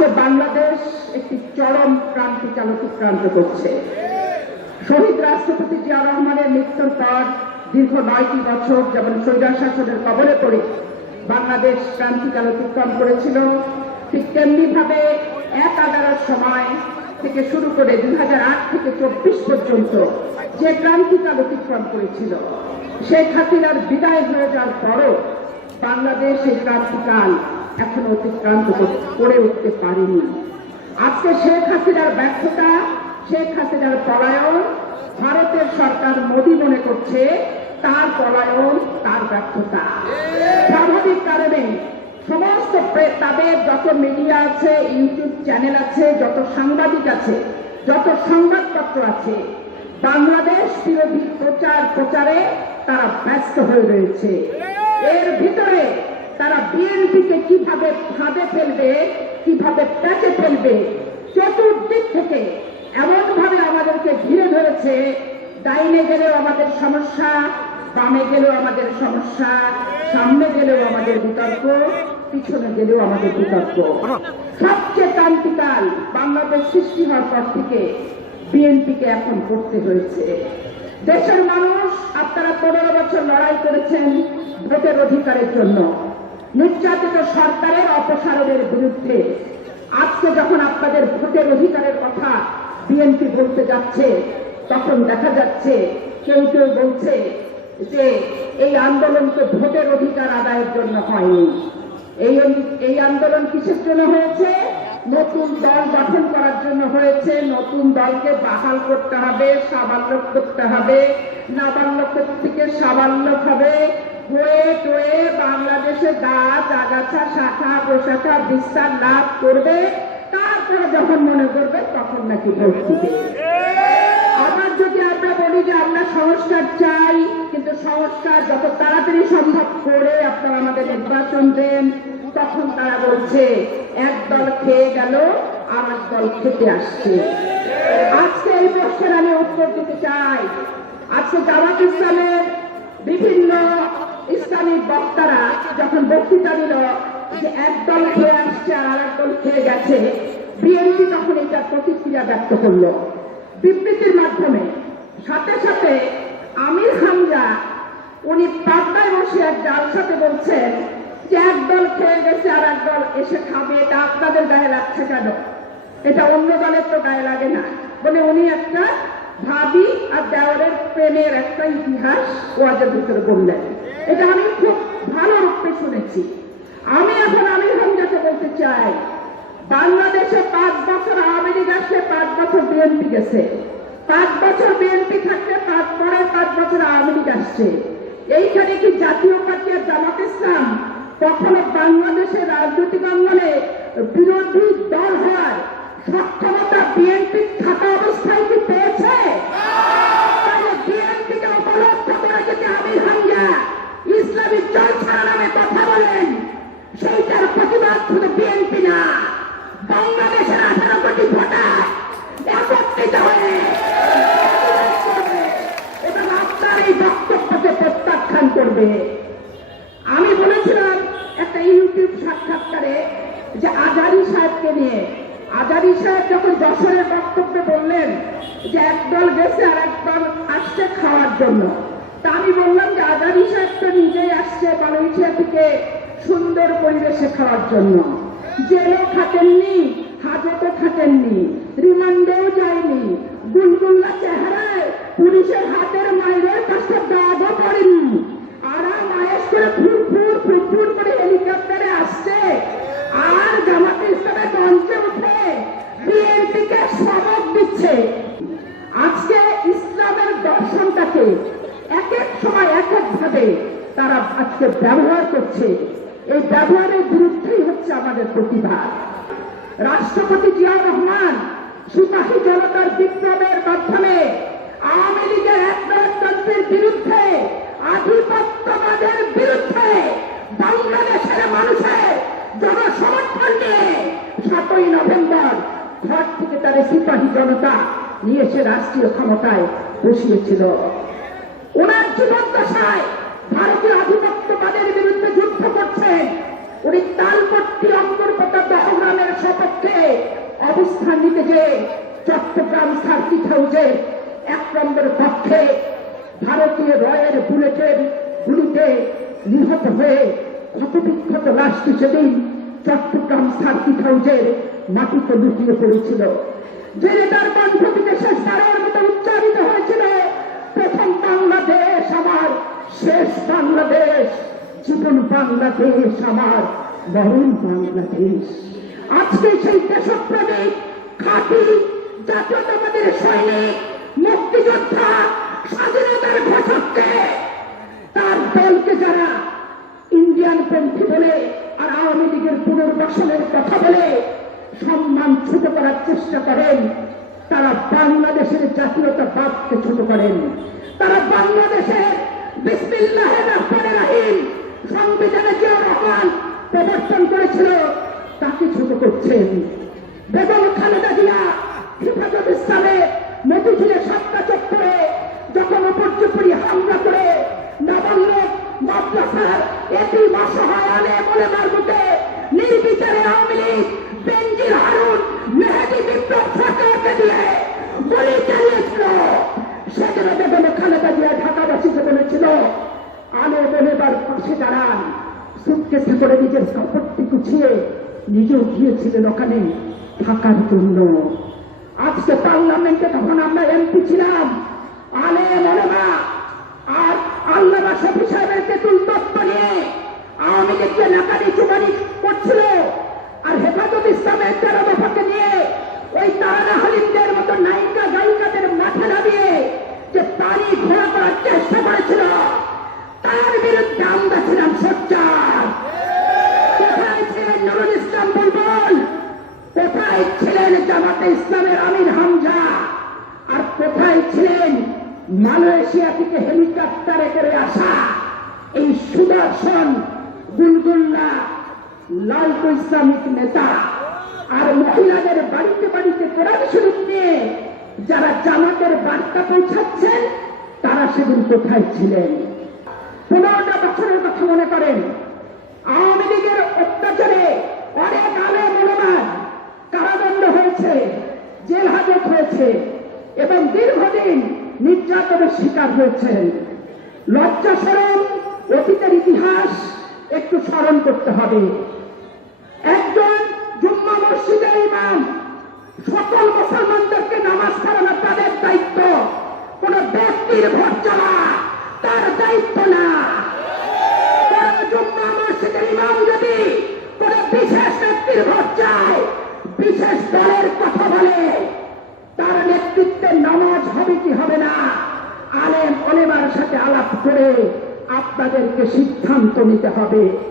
আজকে বাংলাদেশ একটি চরম ক্রান্তি চাল অতিক্রান্ত করছে। শহীদ রাষ্ট্রপতি জিয়া রহমানের মৃত্যুর পর দীর্ঘ নয়টি বছর যেমন স্বৈরাজ শাসনের কবলে পড়ে বাংলাদেশ ক্রান্তিকাল অতিক্রম করেছিল, ঠিক তেমনি ভাবে এক আদালত সময় থেকে শুরু করে দু হাজার আট থেকে চব্বিশ পর্যন্ত যে ক্রান্তিকাল অতিক্রম করেছিল, শেখ হাসিনার বিদায় হয়ে যাওয়ার পরও বাংলাদেশ এই ক্রান্তিকাল এখনও অতিক্রান্ত করে উঠতে পারেনি। আজকে শেখ হাসিনার ব্যর্থতা, শেখ হাসিনার পলায়ন, ভারতের সরকার মোদী মনে করছে, তার পলায়ন, তার ব্যর্থতা। স্বাভাবিক কারণে সমস্ত তাদের যত মিডিয়া আছে, ইউটিউব চ্যানেল আছে, যত সাংবাদিক আছে, যত সংবাদপত্র আছে, বাংলাদেশ বিরোধী প্রচার প্রচারে তারা ব্যস্ত হয়ে রয়েছে। এর ভিতরে তারা বিএনপিকে কীভাবে ফাঁদে ফেলবে, কীভাবে প্যাচে ফেলবে, চতুর্দিক থেকে এমন ভাবে আমাদেরকে ঘিরে ধরেছে, ডাইনে গেলেও আমাদের সমস্যা, বামে গেলেও আমাদের সমস্যা, সামনে গেলেও আমাদের বিতর্ক, পিছনে গেলেও আমাদের বিতর্ক। সবচেয়ে ক্রান্তিকাল বাংলাদেশ সৃষ্টি হওয়ার পর থেকে বিএনপিকে এখন করতে হয়েছে। দেশের মানুষ, আপনারা পনেরো বছর লড়াই করেছেন ভোটের অধিকারের জন্য। নির্যাতিত সরকারের অপসারণের বিরুদ্ধে আজকে যখন আপনাদের ভোটের অধিকারের কথা বিএনপি বলতে যাচ্ছে, তখন দেখা যাচ্ছে কেউ কেউ বলছে যে এই আন্দোলন তো ভোটের অধিকার আদায়ের জন্য হয়নি। এই এই আন্দোলন কিসের জন্য হয়েছে? নতুন দল গঠন করার জন্য হয়েছে। নতুন দলকে বাহাল করতে হবে সাবাল্যক করতে হবে নাবাল্যক থেকে সাবাল্যক হবে। হয়ে টয়ে বাংলাদেশে গাছ আগাছা, শাখা প্রশাখা বিস্তার লাভ করবে। তারপরে যখন মনে করবে, তখন নাকি আবার যদি আমরা বলি যে আমরা সংস্কার চাই, কিন্তু সংস্কার যত তাড়াতাড়ি সম্ভব করে আপনারা আমাদের নির্বাচন দেন, তখন তারা বলছে, এক দল খেয়ে গেল আর দল খেতে আসছে। আজকে এই প্রশ্নের আমি উত্তর দিতে চাই। আজকে জামাত ইসলামের বিভিন্ন ইসলামিক বক্তারা যখন বক্তৃতা দিল যে একদল খেয়ে আসছে আর আরেক দল খেয়ে গেছে, বিএনপি তখন এটার প্রতিক্রিয়া ব্যক্ত করল। বিবৃতির মাধ্যমে সাথে সাথে আমির হামজা, উনি পাবনায় বসে এক জালসাতে বলছেন যে একদল খেয়ে গেছে আর একদল এসে খাবে, এটা আপনাদের গায়ে লাগছে কেন? এটা অন্য দলের তো গায়ে লাগে না। বলে উনি একটা ভাবি আর দেওয়ারের প্রেমের একটা ইতিহাস ওয়াজের ভিতরে বললেন। এটা আমি খুব ভালো রূপে শুনেছি। আমি এখন আমির হামজাকে বলতে চাই, বাংলাদেশে পাঁচ বছর আওয়ামী আসলে পাঁচ বছর বিএনপি গেছে। পাঁচ বছর বিএনপি থাকলে পাঁচ পরের পাঁচ বছর আওয়ামী লীগ আসছে। এইখানে কি জাতীয় পার্টি আর জামাত ইসলাম কখনো বাংলাদেশের রাজনৈতিক অঙ্গনে বিরোধী দল হওয়ার সক্ষমতা বিএনপি থাকা অবস্থায় কি পেয়েছে? করবে আমি বলেছিলাম একটা ইউটিউব সাক্ষাৎকারে যে আজারি সাহেবকে নিয়ে, আজারি সাহেব যখন যশোরের বক্তব্যে বললেন যে একদল গেছে আর একদল আসছে খাওয়ার জন্য, তা আমি বললাম যে আজারি সাহেব তো নিজেই আসছে মালয়েশিয়া থেকে সুন্দর পরিবেশে খাওয়ার জন্য। জেলও খাটেননি হাজতে খাটেননি, রিমান্ডেও যায়নি বুলবুল্লা চেহারায় পুলিশের করে হেলিকপ্টারে আসছে। আর জামাতে মঞ্চে উঠে বিএনপিকে সবক দিচ্ছে। আজকে ইসলামের দর্শনটাকে এক এক সময় এক তারা আজকে ব্যবহার করছে। এই ব্যবহারের বিরুদ্ধেই হচ্ছে আমাদের প্রতিবাদ রাষ্ট্রপতি জিয়াউর রহমান সিপাহী জনতার বিপ্লবের মাধ্যমে আওয়ামী লীগের একনায়কতন্ত্রের বিরুদ্ধে আধিপত্যবাদের বিরুদ্ধে বাংলাদেশের মানুষের জনসমর্থন নিয়ে সাতই নভেম্বর ঘর থেকে তারা সিপাহী জনতা নিয়ে এসে রাষ্ট্রীয় ক্ষমতায় বসিয়েছিল। ওনার জীবদ্দশায় ভারতীয় আধিপত্যবাদের বিরুদ্ধে যুদ্ধ করছেন। উনি তালপট্টি অন্তর্গত দহগ্রামের সপক্ষে অবস্থান নিতে যে চট্টগ্রাম সার্কিট হাউসে এক নম্বর পক্ষে ভারতীয় রয়ের বুলেটের গুলিতে নিহত হয়ে ক্ষতবিক্ষত লাশটি সেদিন চট্টগ্রাম সার্কিট হাউসের মাটিতে লুটিয়ে পড়েছিল। যে নেতার কণ্ঠ থেকে শেষবারের মতো উচ্চারিত হয়েছিল, প্রথম বাংলাদেশ আমার, শেষ বাংলাদেশ, জীবন বাংলাদেশ আমার মরণ বাংলাদেশ। আজকে সেই দেশপ্রেমিক খাঁটি, জাতীয়তাবাদের সৈনিক, মুক্তিযোদ্ধা, স্বাধীনতার ঘোষককে তার দলকে যারা ইন্ডিয়ান পন্থী বলে আর আওয়ামী লীগের পুনর্বাসনের কথা বলে সম্মান ছোট করার চেষ্টা করেন। তারা বাংলাদেশের জাতীয়তাবাদকে ছোট করেন। তারা বাংলাদেশের সংবিধানে যে রহমান প্রবর্তন করেছিল, তাকে ছোট করছেন। বেগম খালেদা জিয়া হেফাজত ইসলামে মতিঝিলে সাতটা চক্করে যখন উপর্যুপরি হামলা করে, নবান্ন মাদ্রাসার এটি অসহায় আলে বলে মারবুতে নির্বিচারে আওয়ামী লীগ, বেঞ্জির হারুন মেহেদি বিপ্লব সরকারকে দিয়ে গুলি চালিয়েছিল। সেদিন বেগম খালেদা জিয়া ঢাকাবাসীকে বলেছিল আলো বলেবার পাশে দাঁড়ান। সুটকেসে করে নিজের কাপড়টি গুছিয়ে নিজেও গিয়েছিলেন ওখানে থাকার জন্য। আজকে পার্লামেন্টে তখন আমরা এমপি ছিলাম। আলে মনেমা আর আল্লাহ সাহেবের তেতুল মালয়েশিয়া থেকে হেলিকপ্টারে করে আসা। এই সুদর্শন বুলবুল্লা লাল ইসলামিক নেতা আর মহিলাদের বাড়িতে বাড়িতে কোরআন শরীফ নিয়ে যারা জামাতের বার্তা পৌঁছাচ্ছেন, তারা সেদিন কোথায় ছিলেন? পনেরোটা বছরের কথা মনে করেন আওয়ামী লীগের অত্যাচারে অনেক আলে মনোমান কারাদণ্ড হয়েছে জেল হাজত হয়েছে এবং দীর্ঘদিন নির্যাতনের শিকার হয়েছেন। লজ্জা স্মরণ, অতীতের ইতিহাস একটু স্মরণ করতে হবে। একজন জুম্মা মসজিদের ইমাম, সকল মুসলমানদেরকে নামাজ পড়ানো তাদের দায়িত্ব। কোন ব্যক্তির ভোট চালা তার দায়িত্ব না। জুম্মা মসজিদের ইমাম যদি কোন বিশেষ ব্যক্তির ভোট চায়, বিশেষ দলের কথা বলে, তার নেতৃত্বে নামাজ হবে কি হবে না? আলেম অলেমার সাথে আলাপ করে আপনাদেরকে সিদ্ধান্ত নিতে হবে।